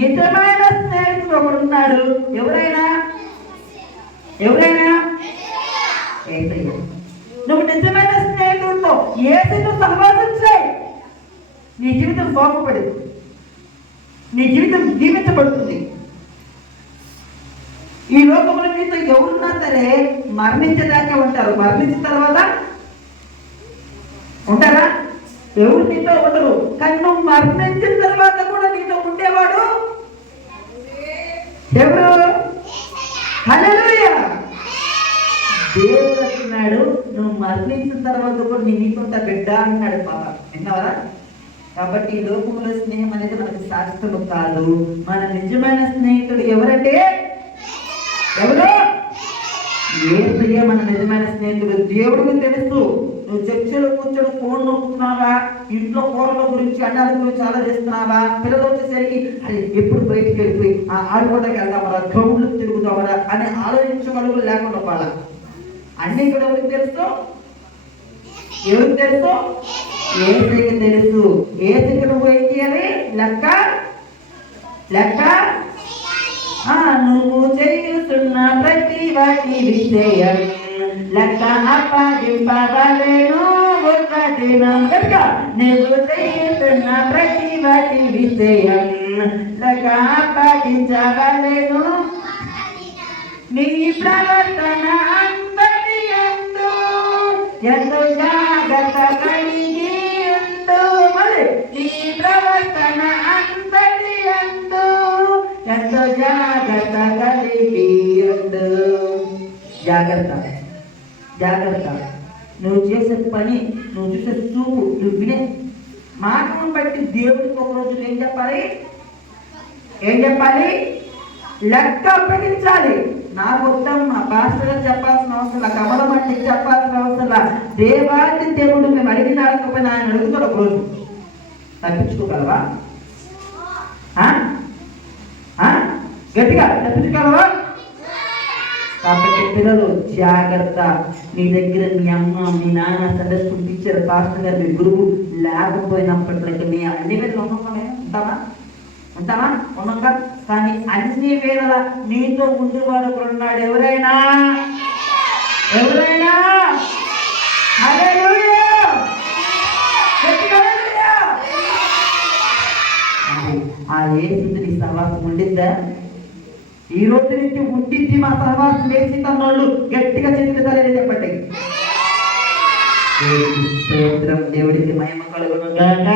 నిజమైన స్నేహితుడు ఒకడున్నాడు. ఎవరైనా యేసయ్య. నువ్వు నిజమైన స్నేహితుడితో యేసుతో సహవాసం చేయి, నీ జీవితం బాగుపడింది, నీ జీవితం జీవించబడుతుంది. ఈ లోకంలో నీతో ఎవరున్నా సరే మరణించేదాకా ఉంటారు. మరణించిన తర్వాత ఉంటారా? ఎవరు నీతో ఉండరు. కానీ నువ్వు మరణించిన తర్వాత కూడా నీతో ఉండేవాడు ఎవరు? హల్లెలూయా. దేవుడు అంటున్నాడు, నువ్వు మరణించిన తర్వాత కూడా నీ నీకుంటా బిడ్డ అన్నాడు. బాబా విన్నావరా? కాబట్టి ఈ లోకంలో స్నేహం అనేది మనకు శాశ్వతం కాదు. మన నిజమైన స్నేహితుడు ఎవరంటే ఎవరు? యేసయ్య మన నిజమైన స్నేహితుడు. దేవుడికి తెలుసు నువ్వు చర్చలో కూర్చొని ఫోన్ నొక్కుతున్నావా, ఇంట్లో కూరల గురించి అన్నాల గురించి ఆలోచిస్తున్నావా, పిల్లలు వచ్చేసరికి అది ఎప్పుడు బయటికి వెళ్ళిపోయి ఆడుకోవడానికి వెళ్దామరా, గ్రౌండ్లు తిరుగుతామరా అని ఆలోచించగలుగు లేకుండా వాళ్ళ అన్ని కూడా ఎవరికి తెలుసు? ఎవరికి తెలుసు? యేసయ్యకి తెలుసు. యేసయ్యకి నువ్వు ఏం చేయాలి? లెక్క నువ్వు చేస్తున్న ప్రతి వాటి విషయం లెక్క అప్పగింపవలెను ఒక దినం. కనుక నువ్వు చేస్తున్న ప్రతి వాటి విషయం లెక్క అప్పగించవలెను. నీ ప్రవర్తన అంతటి ఎంతో జాగ్రత్త కలిగి ఉండు. మరి నీ ప్రవర్తన అంతటి ఎంతో జాగ్రత్త కలిగి ఉండు. జాగ్రత్త. నువ్వు చేసే పని, నువ్వు చూసే చూపు, నువ్వు వినే మాటను బట్టి దేవుడికి ఒకరోజు ఏం చెప్పాలి? లెక్క అప్పగించాలి. నాకు వద్దాం, మా పాస్టర్ చెప్పాల్సిన అవసరం, కమలం అంటే చెప్పాల్సిన అవసరం. దేవాది దేవుడు మేము అడిగిన అడగకపోయినా ఆయన అడుగుతాడు ఒకరోజు. తప్పించుకోగలవా? గట్టిగా తప్పించుకోగలవా? కాబట్టి పిల్లలు జాగ్రత్త. నీ దగ్గర మీ అమ్మ, మీ నాన్న, సండే స్కూల్ టీచర్, పాస్టర్ గారు, మీ గురువు లేకపోయినప్పటికీ మీ అన్ని వేళ ఉంటామా? ఉన్నాక కానీ అన్ని వేళ నీతో ఉండేవాడు ఒకడు ఉన్నాడు. ఎవరైనా హల్లెలూయా. ఆ యేసుతో నీ సహవాసం ఉండిద్దా? ఈ రోజు నుంచి ఉండింది మా సహవాసం వేసి తన్నోళ్ళు గట్టిగా చెప్పుతారని చెప్పండి. దేవుడికి మహిమ కలుగును గాక.